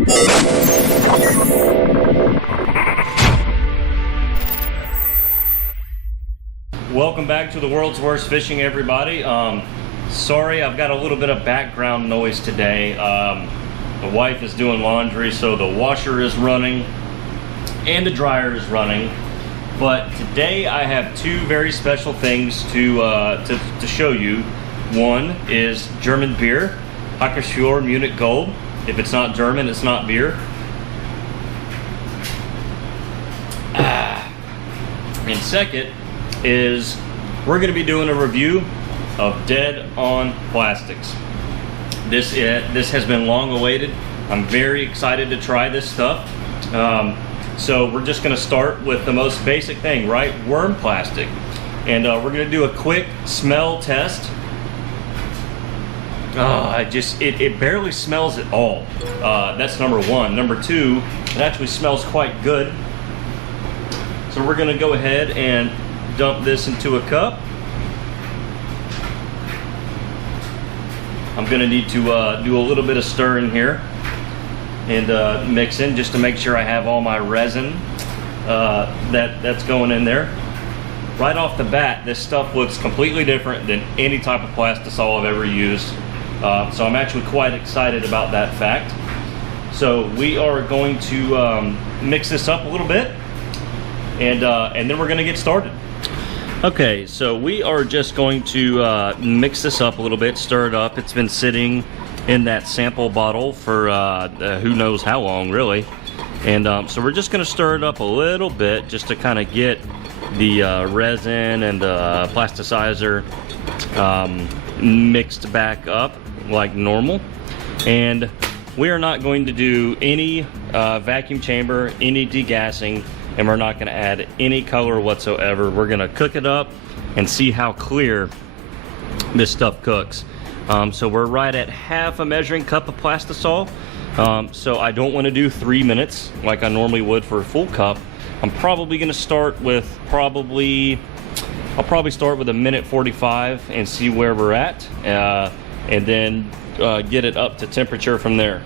Welcome back to the world's worst fishing, everybody. Sorry, I've got a little bit of background noise today. The wife is doing laundry, so the washer is running and the dryer is running. But today I have two very special things to show you. One is German beer, Hackerschur Munich Gold. If it's not German, it's not beer. And second is we're going to be doing a review of Dead On Plastix. This has been long awaited. I'm very excited to try this stuff. So we're just going to start with the most basic thing, right? Worm plastic. And we're going to do a quick smell test. It barely smells at all. That's number one. Number two, it actually smells quite good. So we're going to go ahead and dump this into a cup. I'm going to need to do a little bit of stirring here and mix in just to make sure I have all my resin that's going in there. Right off the bat, this stuff looks completely different than any type of Plastisol I've ever used. So I'm actually quite excited about that fact. So we are going to mix this up a little bit, and then we're going to get started. Okay, so we are just going to mix this up a little bit, stir it up. It's been sitting in that sample bottle for who knows how long, really. And so we're just going to stir it up a little bit just to kind of get the resin and the plasticizer mixed back up like normal. And we are not going to do any vacuum chamber, any degassing, and we're not going to add any color whatsoever. We're going to cook it up and see how clear this stuff cooks. So we're right at half a measuring cup of Plastisol. So I don't want to do 3 minutes like I normally would for a full cup. I'm probably going to start with I'll probably start with 1:45 and see where we're at, and then get it up to temperature from there.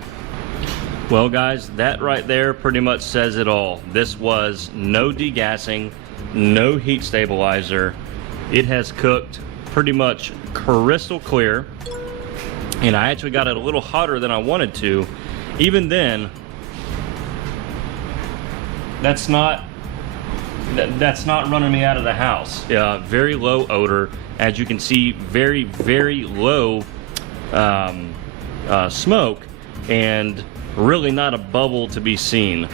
Well guys, that right there pretty much says it all. This was no degassing, no heat stabilizer. It has cooked pretty much crystal clear, and I actually got it a little hotter than I wanted to. Even then, that's not running me out of the house. Very low odor. As you can see, very, very low smoke, and really not a bubble to be seen.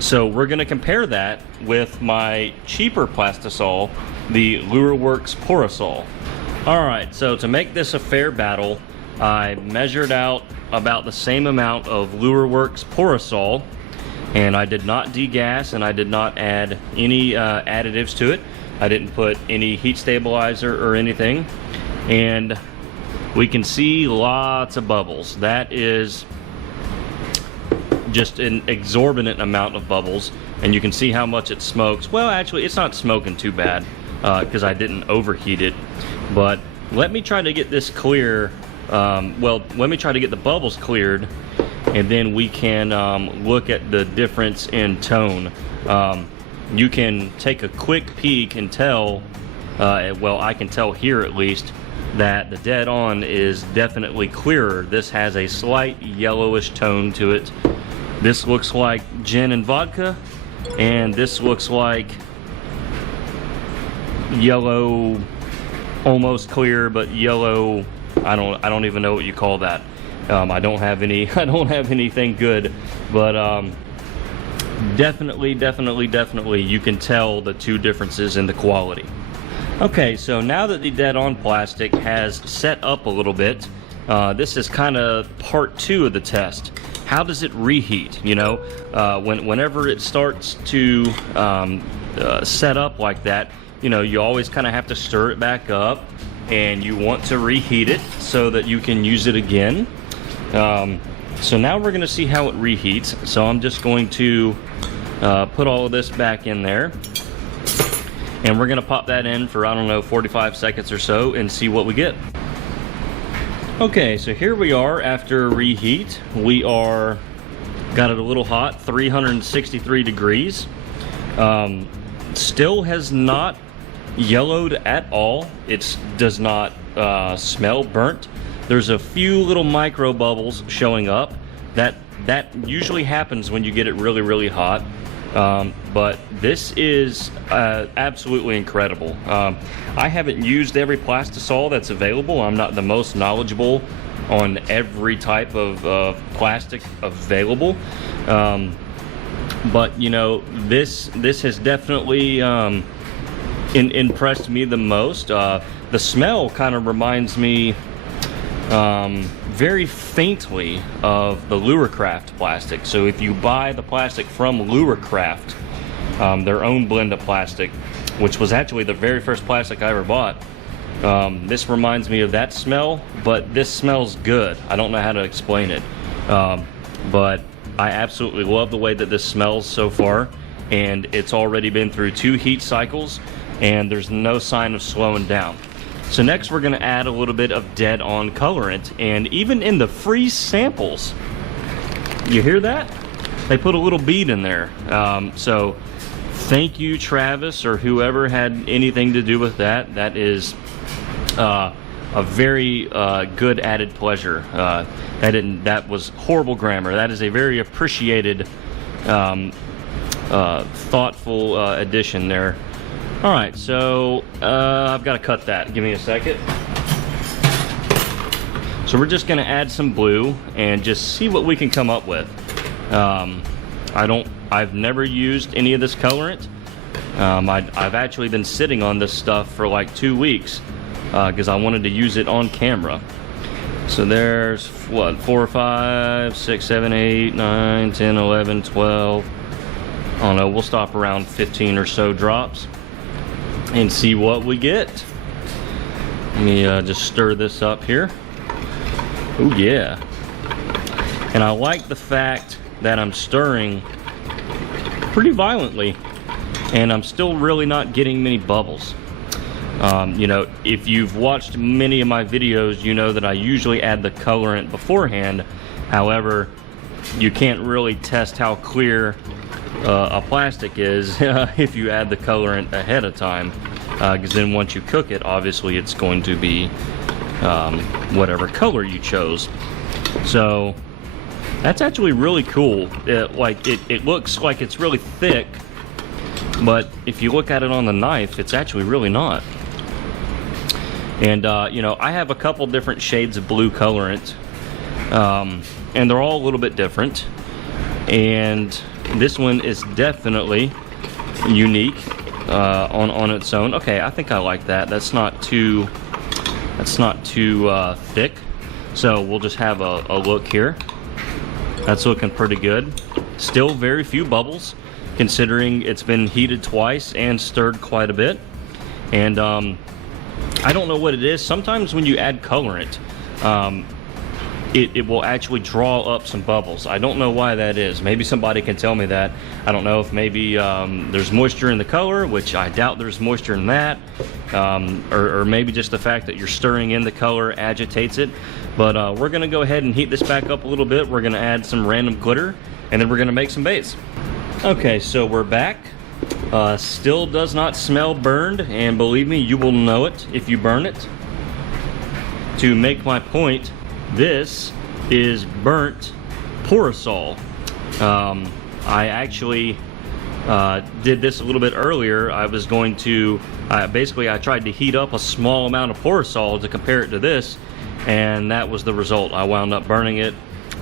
So we're going to compare that with my cheaper Plastisol, the LureWorks Porosol. Alright, so to make this a fair battle, I measured out about the same amount of LureWorks Porosol, and I did not degas and I did not add any additives to it. I didn't put any heat stabilizer or anything, and we can see lots of bubbles. That is just an exorbitant amount of bubbles, and you can see how much it smokes. Well, actually it's not smoking too bad because I didn't overheat it, but let me try to get this clear. Let me try to get the bubbles cleared, and then we can look at the difference in tone. You can take a quick peek and tell, well, I can tell here at least, that the Dead On is definitely clearer. This has a slight yellowish tone to it. This looks like gin and vodka, and this looks like yellow, almost clear, but yellow. I don't even know what you call that. I don't have anything good, but definitely you can tell the two differences in the quality. Okay, so now that the Dead On Plastix has set up a little bit, this is kind of part 2 of the test. How does it reheat? You know, whenever it starts to set up like that, you know, you always kind of have to stir it back up, and you want to reheat it so that you can use it again. So now we're going to see how it reheats. So I'm just going to put all of this back in there, and we're going to pop that in for, I don't know, 45 seconds or so and see what we get. Okay, so here we are after reheat. We are got it a little hot, 363 degrees. Still has not yellowed at all. It does not smell burnt. There's a few little micro bubbles showing up. That usually happens when you get it really, really hot. But this is absolutely incredible. I haven't used every Plastisol that's available. I'm not the most knowledgeable on every type of plastic available. But you know, this has definitely impressed me the most. The smell kind of reminds me very faintly of the Lurecraft plastic. So if you buy the plastic from Lurecraft, their own blend of plastic, which was actually the very first plastic I ever bought, this reminds me of that smell, but this smells good. I don't know how to explain it, but I absolutely love the way that this smells so far, and it's already been through 2 heat cycles and there's no sign of slowing down. So next we're going to add a little bit of Dead On colorant, and even in the free samples, you hear that? They put a little bead in there. So thank you, Travis, or whoever had anything to do with that. That is a very good added pleasure. That was horrible grammar. That is a very appreciated, thoughtful addition there. All right, so I've got to cut that. Give me a second. So we're just going to add some blue and just see what we can come up with. I've never used any of this colorant. I've actually been sitting on this stuff for like 2 weeks because I wanted to use it on camera. So there's what, 4, 5, 6, 7, 8, 9, 10, 11, 12. I don't know, we'll stop around 15 or so drops and see what we get. Let me just stir this up here. Oh yeah. And I like the fact that I'm stirring pretty violently and I'm still really not getting many bubbles. You know, if you've watched many of my videos, you know that I usually add the colorant beforehand. However, you can't really test how clear a plastic is if you add the colorant ahead of time, because then once you cook it, obviously it's going to be whatever color you chose. So that's actually really cool. It looks like it's really thick, but if you look at it on the knife, it's actually really not. And you know, I have a couple different shades of blue colorant, and they're all a little bit different, and this one is definitely unique on its own. Okay, I think I like that. That's not too thick. So we'll just have a look here. That's looking pretty good. Still very few bubbles, considering it's been heated twice and stirred quite a bit. And I don't know what it is. Sometimes when you add colorant, it will actually draw up some bubbles. I don't know why that is. Maybe somebody can tell me that. I don't know if maybe there's moisture in the color, which I doubt there's moisture in that, or maybe just the fact that you're stirring in the color agitates it. But we're gonna go ahead and heat this back up a little bit. We're gonna add some random glitter, and then we're gonna make some baits. Okay, so we're back. Still does not smell burned, and believe me, you will know it if you burn it. To make my point, this is burnt Plastisol. I actually did this a little bit earlier. I was going to, basically I tried to heat up a small amount of Plastisol to compare it to this, and that was the result. I wound up burning it.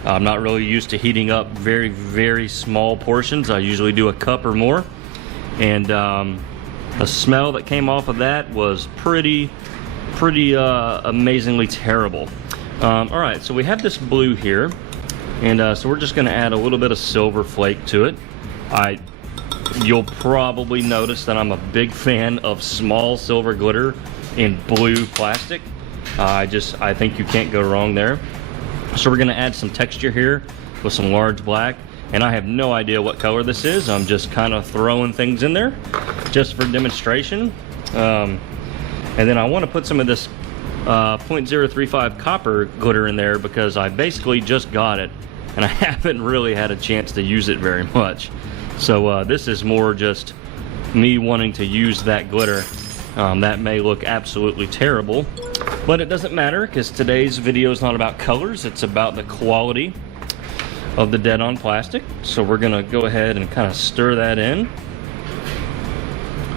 I'm not really used to heating up very, very small portions. I usually do a cup or more. And the smell that came off of that was pretty amazingly terrible. All right, so we have this blue here, and so we're just going to add a little bit of silver flake to it. You'll probably notice that I'm a big fan of small silver glitter in blue plastic. I think you can't go wrong there. So we're going to add some texture here with some large black. And I have no idea what color this is. I'm just kind of throwing things in there just for demonstration. And then I want to put some of this .035 copper glitter in there because I basically just got it and I haven't really had a chance to use it very much. So this is more just me wanting to use that glitter. That may look absolutely terrible, but it doesn't matter because today's video is not about colors, it's about the quality of the Dead On Plastic. So we're gonna go ahead and kind of stir that in.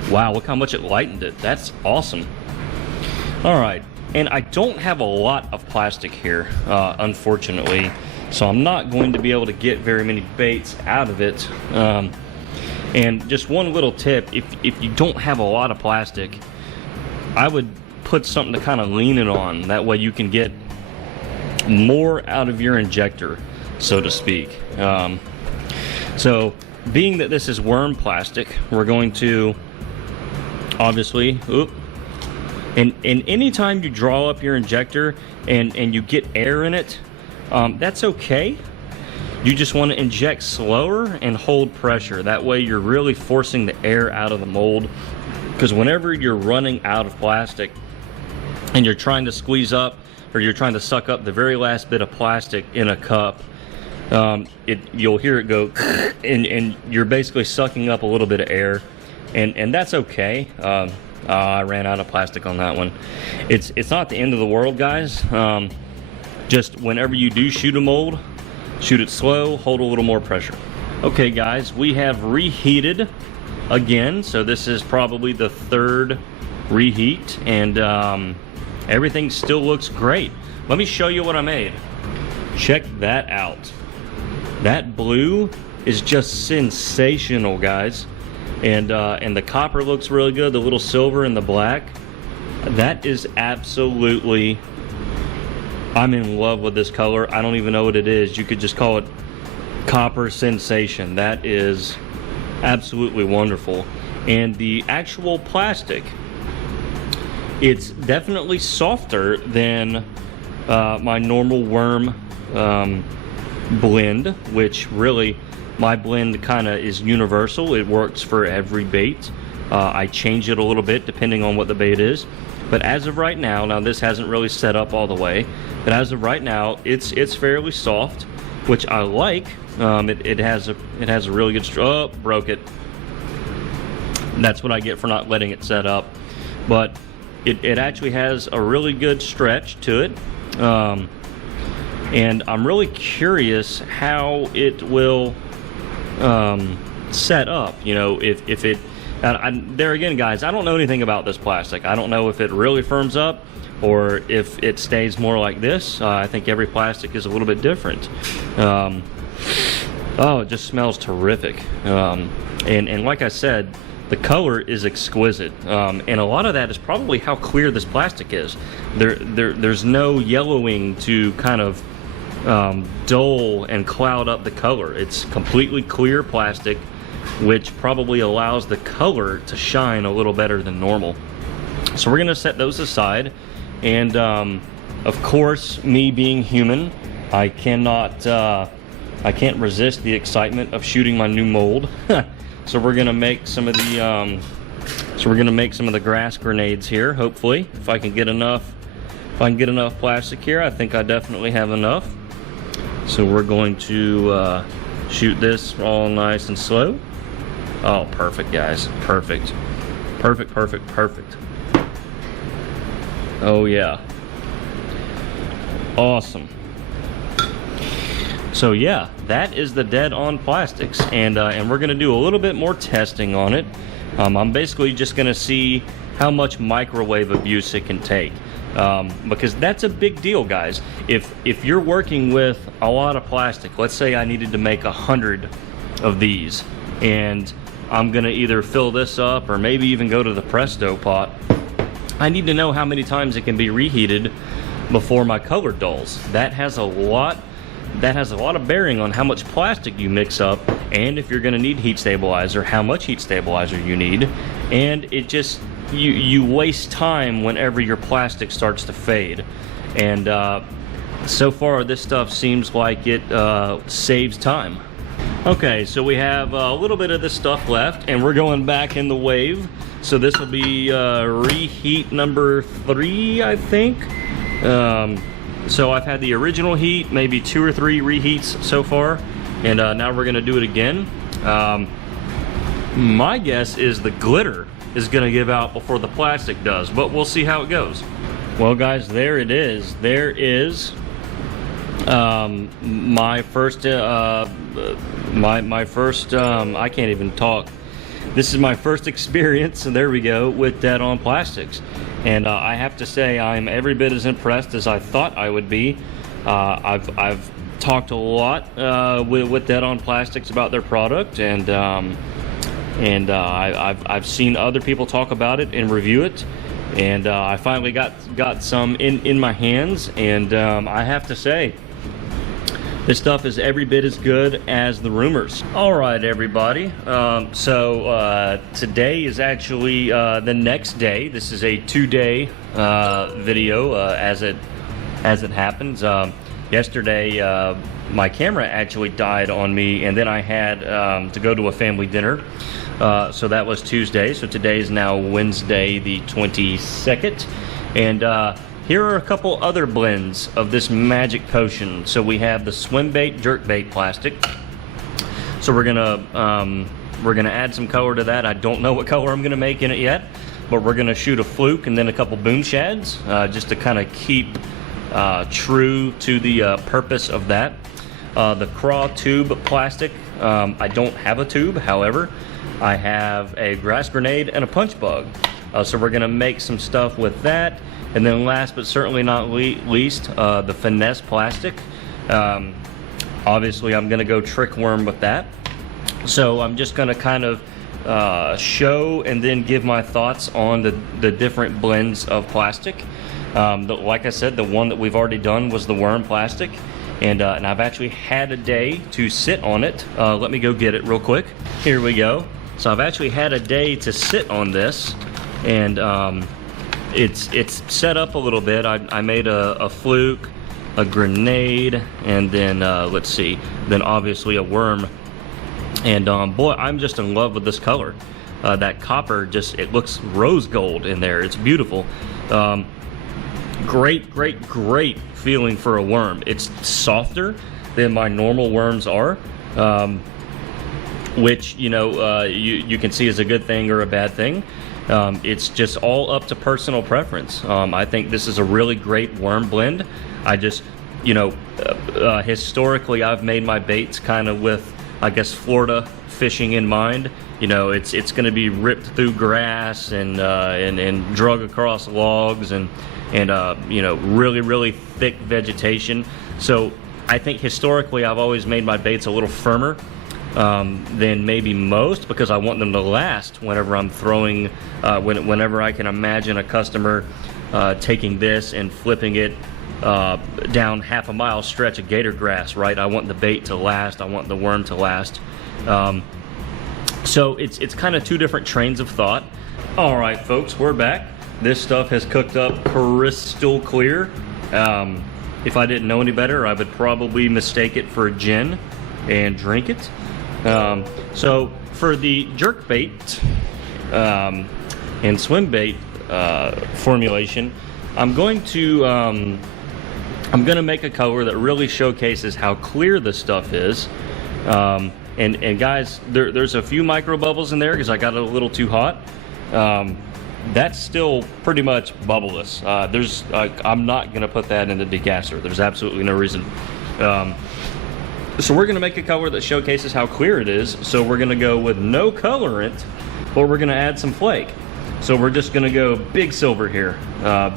Wow, look how much it lightened it. That's awesome. All right, and I don't have a lot of plastic here, unfortunately, so I'm not going to be able to get very many baits out of it. And just one little tip, if you don't have a lot of plastic, I would put something to kind of lean it on. That way you can get more out of your injector, so to speak. So being that this is worm plastic, we're going to obviously, and anytime you draw up your injector and you get air in it, that's okay. You just want to inject slower and hold pressure. That way you're really forcing the air out of the mold, because whenever you're running out of plastic and you're trying to squeeze up or you're trying to suck up the very last bit of plastic in a cup, you'll hear it go and you're basically sucking up a little bit of air, and that's okay. I ran out of plastic on that one. It's not the end of the world, guys. Just whenever you do shoot a mold, shoot it slow, hold a little more pressure. Okay guys, we have reheated again, so this is probably the third reheat, and everything still looks great. Let me show you what I made. Check that out. That blue is just sensational, guys. And the copper looks really good, the little silver and the black. That is absolutely, I'm in love with this color. I don't even know what it is. You could just call it copper sensation. That is absolutely wonderful. And the actual plastic, it's definitely softer than my normal worm blend, which really, my blend kind of is universal. It works for every bait. I change it a little bit depending on what the bait is. But as of right now this hasn't really set up all the way, but as of right now, it's fairly soft, which I like. It has a really good broke it. That's what I get for not letting it set up. But it actually has a really good stretch to it. And I'm really curious how it will set up, you know, if it, there again guys, I don't know anything about this plastic. I don't know if it really firms up or if it stays more like this. I think every plastic is a little bit different. Oh, it just smells terrific. And like I said, the color is exquisite, and a lot of that is probably how clear this plastic is. There's no yellowing to kind of dull and cloud up the color. It's completely clear plastic, which probably allows the color to shine a little better than normal. So we're gonna set those aside, and of course, me being human, I can't resist the excitement of shooting my new mold. So we're gonna make some of the grass grenades here. Hopefully, if I can get enough plastic here. I think I definitely have enough. So we're going to shoot this all nice and slow. Oh, perfect, guys. Perfect. Perfect, perfect, perfect. Oh, yeah. Awesome. So, yeah, that is the Dead On Plastix. And we're going to do a little bit more testing on it. I'm basically just going to see how much microwave abuse it can take. Because that's a big deal, guys. If you're working with a lot of plastic, let's say I needed to make 100 of these, and I'm gonna either fill this up or maybe even go to the Presto pot, I need to know how many times it can be reheated before my color dulls. That has a lot of bearing on how much plastic you mix up, and if you're gonna need heat stabilizer, how much heat stabilizer you need. And it just, you waste time whenever your plastic starts to fade. And so far this stuff seems like it saves time. Okay, so we have a little bit of this stuff left, and we're going back in the wave. So this will be reheat number 3, I think. So I've had the original heat, maybe 2 or 3 reheats so far, and now we're gonna do it again. My guess is the glitter is gonna give out before the plastic does, but we'll see how it goes. Well guys, there it is. There is my first I can't even talk. This is my first experience, and there we go, with Dead On Plastix. And I have to say, I'm every bit as impressed as I thought I would be. I've talked a lot with Dead On Plastix about their product, and I've seen other people talk about it and review it, and I finally got some in my hands, and I have to say, this stuff is every bit as good as the rumors. All right, everybody. So today is actually the next day. This is a 2-day video as it happens. Yesterday, my camera actually died on me, and then I had to go to a family dinner. So that was Tuesday. So today is now Wednesday, the 22nd, and here are a couple other blends of this magic potion. So we have the swim bait jerkbait plastic. So we're gonna add some color to that. I don't know what color I'm gonna make in it yet, but we're gonna shoot a fluke and then a couple boom shads just to kind of keep true to the purpose of that. The craw tube plastic. I don't have a tube, however, I have a grass grenade and a punch bug. So we're gonna make some stuff with that. And then last but certainly not least, the Finesse plastic. Obviously I'm gonna go trick worm with that. So I'm just gonna kind of show and then give my thoughts on the different blends of plastic. Like I said, the one that we've already done was the worm plastic. And I've actually had a day to sit on it. Let me go get it real quick. Here we go. So I've actually had a day to sit on this, and it's set up a little bit. I made a fluke, a grenade, and then let's see, then obviously a worm. And boy, I'm just in love with this color. That copper, just, it looks rose gold in there. It's beautiful. Great feeling for a worm. It's softer than my normal worms are, which, you know, you can see is a good thing or a bad thing. It's just all up to personal preference. I think this is a really great worm blend. I just, you know, historically I've made my baits kind of with, I guess, Florida fishing in mind. You know, it's going to be ripped through grass and drug across logs and you know, really thick vegetation. So I think historically I've always made my baits a little firmer than maybe most, because I want them to last whenever I'm throwing, whenever I can imagine a customer taking this and flipping it down half-a mile stretch of gator grass, right? I want the bait to last, I want the worm to last. So it's kind of two different trains of thought. All right, folks, we're back. This stuff has cooked up crystal clear. If I didn't know any better, I would probably mistake it for gin and drink it. So for the jerkbait and swim bait formulation, I'm going to make a color that really showcases how clear this stuff is. And guys, there's a few micro bubbles in there because I got it a little too hot. That's still pretty much bubbleless. I'm not gonna put that in the degasser. There's absolutely no reason. So we're gonna make a color that showcases how clear it is. So we're gonna go with no colorant, but we're gonna add some flake. So we're just gonna go big silver here.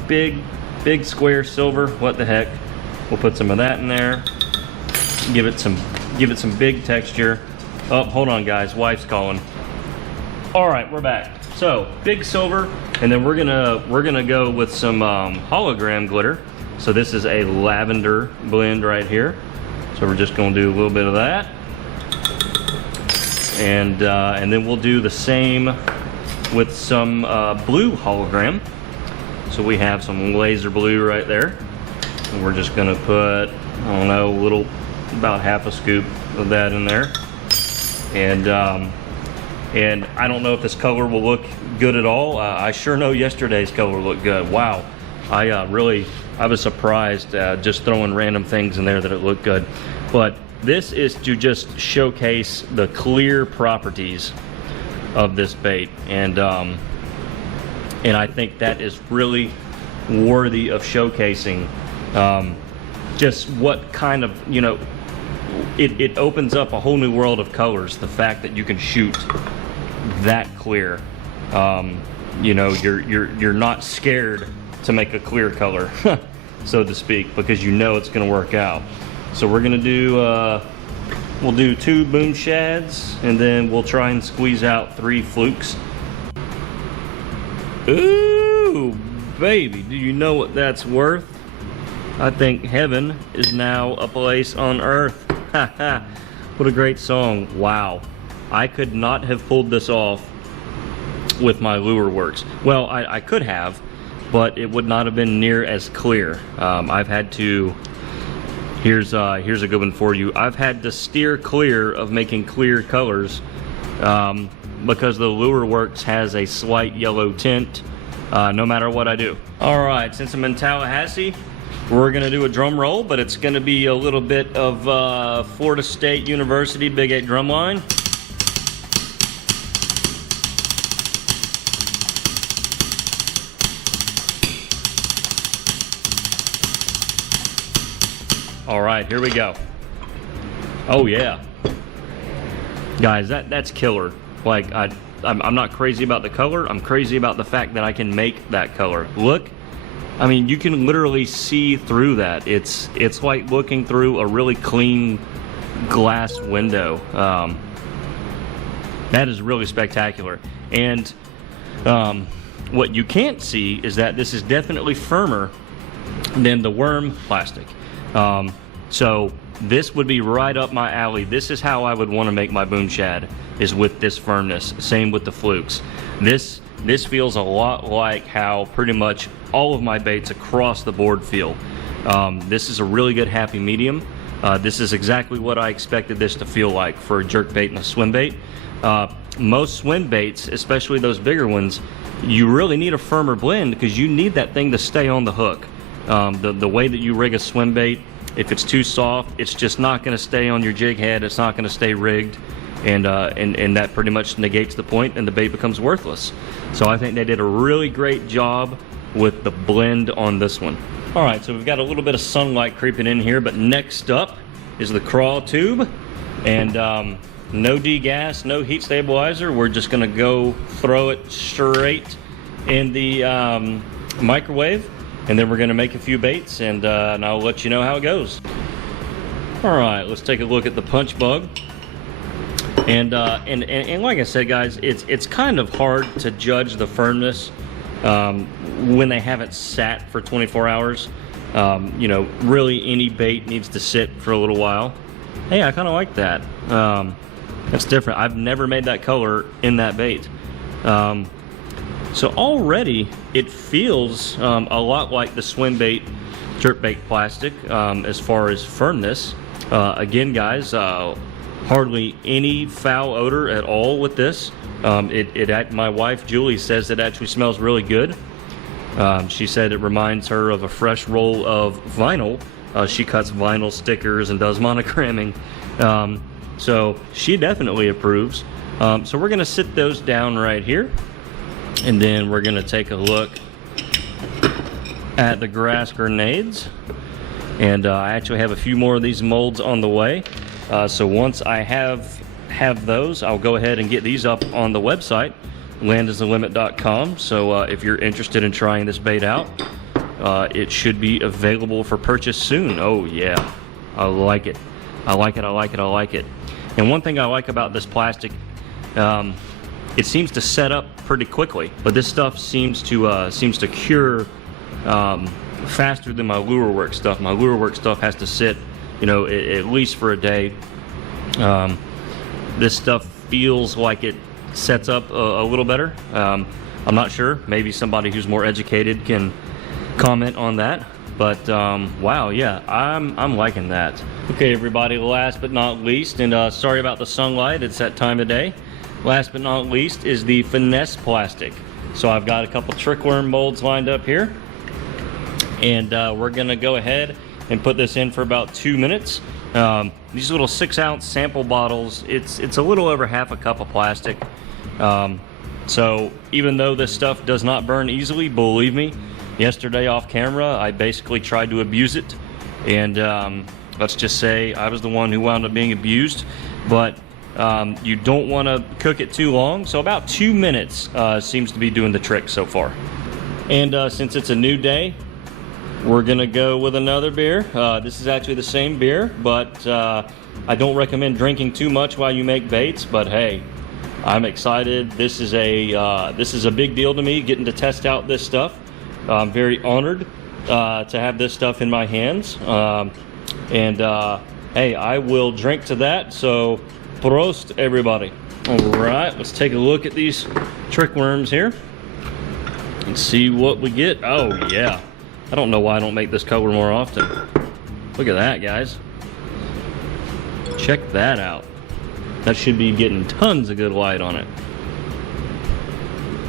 Big square silver, what the heck. We'll put some of that in there. Give it some big texture. Oh, hold on guys, wife's calling. All right, we're back. So big silver, and then we're gonna go with some hologram glitter. So this is a lavender blend right here. So we're just gonna do a little bit of that, and then we'll do the same with some blue hologram. So we have some laser blue right there, and we're just gonna put, I don't know, about half a scoop of that in there. and I don't know if this color will look good at all. I sure know yesterday's color looked good. Wow, I was surprised just throwing random things in there that it looked good. But this is to just showcase the clear properties of this bait, and I think that is really worthy of showcasing. Just what kind of, you know, it opens up a whole new world of colors. The fact that you can shoot that clear, you know, you're not scared to make a clear color, so to speak, because you know it's going to work out. So we're gonna do we'll do 2 boom shads, and then we'll try and squeeze out 3 flukes. Ooh, baby, do you know what that's worth? I think heaven is now a place on earth. What a great song. Wow, I could not have pulled this off with my lure works. Well, I could have, but it would not have been near as clear. I've had to, here's a good one for you. I've had to steer clear of making clear colors because the lure works has a slight yellow tint no matter what I do. All right, since I'm in Tallahassee, we're gonna do a drum roll, but it's gonna be a little bit of Florida State University Big 8 drum line. All right, here we go. Oh yeah, guys, that's killer. Like I'm not crazy about the color. I'm crazy about the fact that I can make that color. Look, I mean, you can literally see through that. It's like looking through a really clean glass window. That is really spectacular. And what you can't see is that this is definitely firmer than the worm plastic. So this would be right up my alley. This is how I would want to make my boom shad, is with this firmness. Same with the flukes. This feels a lot like how pretty much all of my baits across the board feel. This is a really good happy medium. This is exactly what I expected this to feel like for a jerk bait and a swim bait. Most swim baits, especially those bigger ones, you really need a firmer blend because you need that thing to stay on the hook. The way that you rig a swim bait, if it's too soft, it's just not going to stay on your jig head. It's not going to stay rigged, and that pretty much negates the point, and the bait becomes worthless. So I think they did a really great job with the blend on this one. All right, so we've got a little bit of sunlight creeping in here, but next up is the crawl tube, and no degas, no heat stabilizer. We're just going to go throw it straight in the microwave. And then we're going to make a few baits, and I'll let you know how it goes. All right, let's take a look at the punch bug. And like I said, guys, it's kind of hard to judge the firmness when they haven't sat for 24 hours. You know, really any bait needs to sit for a little while. Hey, I kind of like that. That's different. I've never made that color in that bait. So already it feels a lot like the swim bait jerk bait plastic as far as firmness. Again, guys, hardly any foul odor at all with this. My wife Julie says it actually smells really good. She said it reminds her of a fresh roll of vinyl. She cuts vinyl stickers and does monogramming. So she definitely approves. So we're gonna sit those down right here. And then we're going to take a look at the grass grenades. And I actually have a few more of these molds on the way. So once I have those, I'll go ahead and get these up on the website, landisthelimit.com. So if you're interested in trying this bait out, it should be available for purchase soon. Oh yeah, I like it. I like it, I like it, I like it. And one thing I like about this plastic, it seems to set up pretty quickly, but this stuff seems to cure faster than my lure work stuff. My lure work stuff has to sit, you know, at least for a day. This stuff feels like it sets up a little better. I'm not sure. Maybe somebody who's more educated can comment on that. But wow, yeah, I'm liking that. Okay, everybody, last but not least, and sorry about the sunlight, it's that time of day. Last but not least is the Finesse plastic. So I've got a couple trick worm molds lined up here, and we're gonna go ahead and put this in for about 2 minutes. These little 6-ounce sample bottles, it's a little over half a cup of plastic. So even though this stuff does not burn easily, believe me, yesterday off camera, I basically tried to abuse it, and let's just say I was the one who wound up being abused. But you don't want to cook it too long, so about 2 minutes seems to be doing the trick so far. And since it's a new day, we're gonna go with another beer. This is actually the same beer, but I don't recommend drinking too much while you make baits, but hey, I'm excited. This is a big deal to me, getting to test out this stuff. I'm very honored to have this stuff in my hands. Hey, I will drink to that, so Prost, everybody. All right, let's take a look at these trick worms here and see what we get. Oh, yeah. I don't know why I don't make this color more often. Look at that, guys. Check that out. That should be getting tons of good light on it.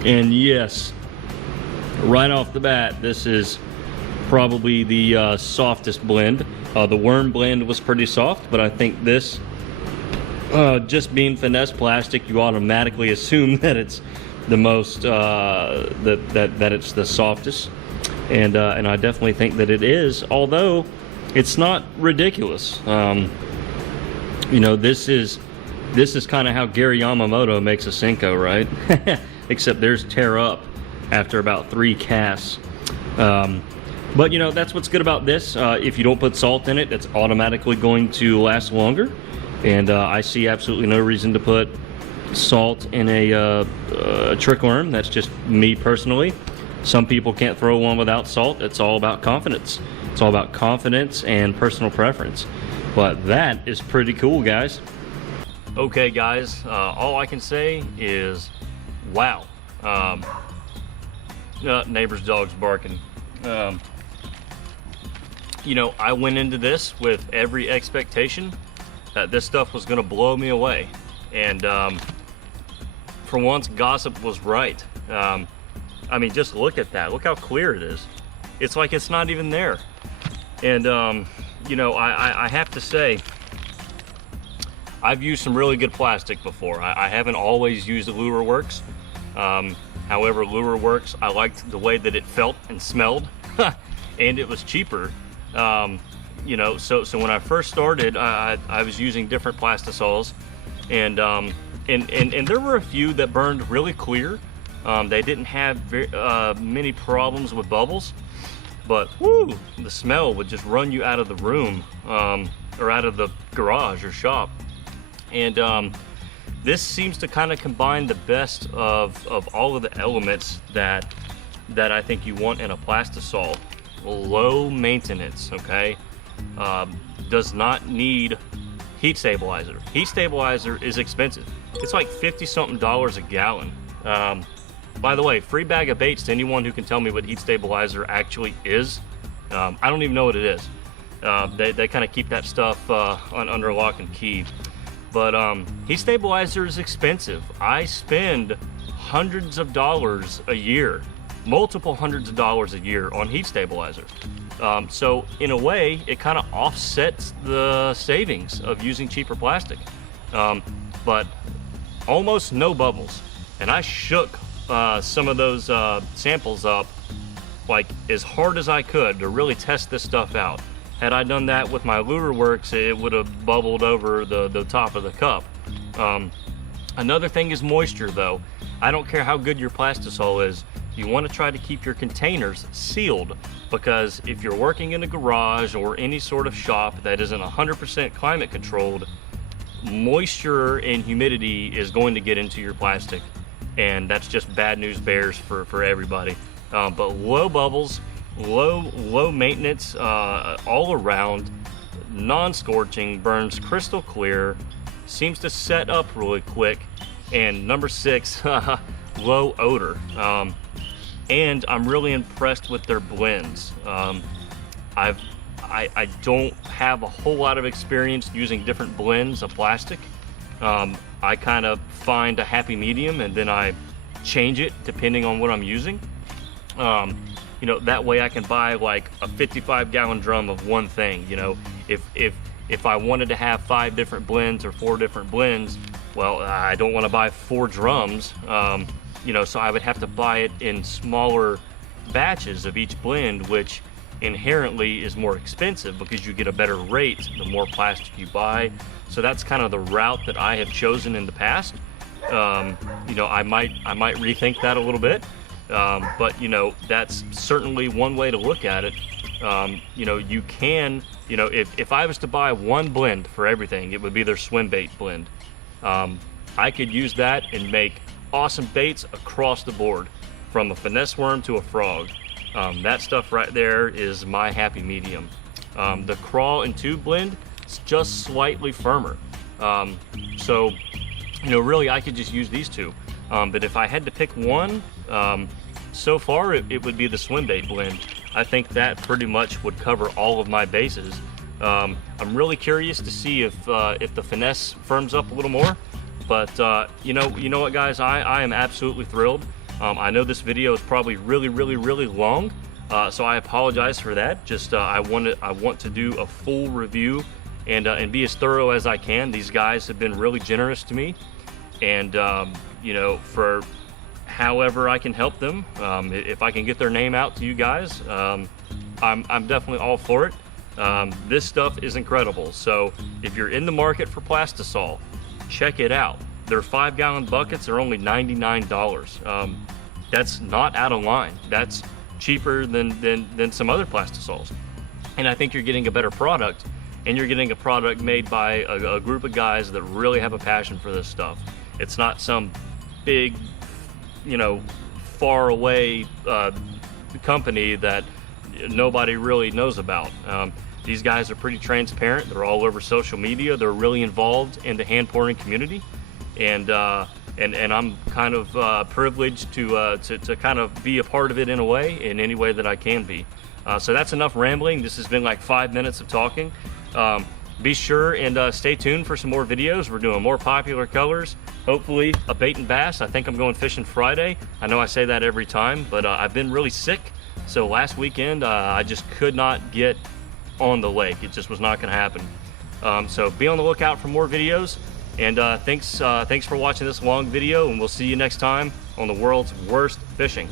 And yes, right off the bat, this is probably the softest blend. The worm blend was pretty soft, but I think this, just being Finesse plastic, you automatically assume that it's the most, that it's the softest. And I definitely think that it is, although it's not ridiculous. You know, this is kind of how Gary Yamamoto makes a Senko, right? Except theirs tear up after about 3 casts. But you know, that's what's good about this. If you don't put salt in it, it's automatically going to last longer. And I see absolutely no reason to put salt in a trick worm. That's just me personally. Some people can't throw one without salt. It's all about confidence. It's all about confidence and personal preference. But that is pretty cool, guys. Okay, guys, all I can say is, wow. Neighbor's dog's barking. You know, I went into this with every expectation that this stuff was gonna blow me away. And for once, gossip was right. I mean, just look at that. Look how clear it is. It's like it's not even there. And, you know, I have to say, I've used some really good plastic before. I haven't always used the Lure Works. However, Lure Works, I liked the way that it felt and smelled, and it was cheaper. You know, so when I first started, I was using different Plastisols, and there were a few that burned really clear. They didn't have many problems with bubbles, but whoo, the smell would just run you out of the room, or out of the garage or shop. And this seems to kind of combine the best of all of the elements that I think you want in a Plastisol. Low maintenance, okay? Does not need heat stabilizer. Heat stabilizer is expensive. It's like $50-something a gallon. By the way, free bag of baits to anyone who can tell me what heat stabilizer actually is. I don't even know what it is. They kind of keep that stuff under lock and key. But heat stabilizer is expensive. I spend hundreds of dollars a year, multiple hundreds of dollars a year on heat stabilizer. So in a way, it kind of offsets the savings of using cheaper plastic. But almost no bubbles. And I shook some of those samples up like as hard as I could to really test this stuff out. Had I done that with my Lure Works, it would have bubbled over the top of the cup. Another thing is moisture, though. I don't care how good your Plastisol is, you want to try to keep your containers sealed, because if you're working in a garage or any sort of shop that isn't 100% climate controlled, moisture and humidity is going to get into your plastic, and that's just bad news bears for everybody. But low bubbles, low maintenance, all around, non-scorching, burns crystal clear, seems to set up really quick, and number 6, low odor. And I'm really impressed with their blends. I don't have a whole lot of experience using different blends of plastic. I kind of find a happy medium and then I change it depending on what I'm using. You know, that way I can buy like a 55-gallon drum of one thing. You know, if I wanted to have 5 different blends or 4 different blends, well, I don't want to buy 4 drums. You know, so I would have to buy it in smaller batches of each blend, which inherently is more expensive because you get a better rate the more plastic you buy. So that's kind of the route that I have chosen in the past. You know, I might rethink that a little bit, but you know, that's certainly one way to look at it. You know, you can, you know, if I was to buy one blend for everything, it would be their swim bait blend. I could use that and make awesome baits across the board, from a finesse worm to a frog. That stuff right there is my happy medium. The crawl and tube blend is just slightly firmer. So, you know, really I could just use these two. But if I had to pick one, so far it would be the swim bait blend. I think that pretty much would cover all of my bases. I'm really curious to see if the finesse firms up a little more. But you know what, guys, I am absolutely thrilled. I know this video is probably really long, so I apologize for that. Just I want to do a full review and be as thorough as I can. These guys have been really generous to me, and you know, for however I can help them, if I can get their name out to you guys, I'm definitely all for it. This stuff is incredible. So if you're in the market for Plastisol, check it out. Their 5-gallon buckets are only $99. That's not out of line. That's cheaper than some other Plastisols. And I think you're getting a better product, and you're getting a product made by a group of guys that really have a passion for this stuff. It's not some big, you know, far away company that nobody really knows about. These guys are pretty transparent. They're all over social media. They're really involved in the hand pouring community, and I'm kind of privileged to kind of be a part of it in a way, in any way that I can be. So that's enough rambling. This has been like 5 minutes of talking. Be sure and stay tuned for some more videos. We're doing more popular colors. Hopefully a bait and bass. I think I'm going fishing Friday. I know I say that every time, but I've been really sick. So last weekend I just could not get on the lake. It just was not going to happen. So be on the lookout for more videos, and thanks for watching this long video, and we'll see you next time on the world's worst fishing.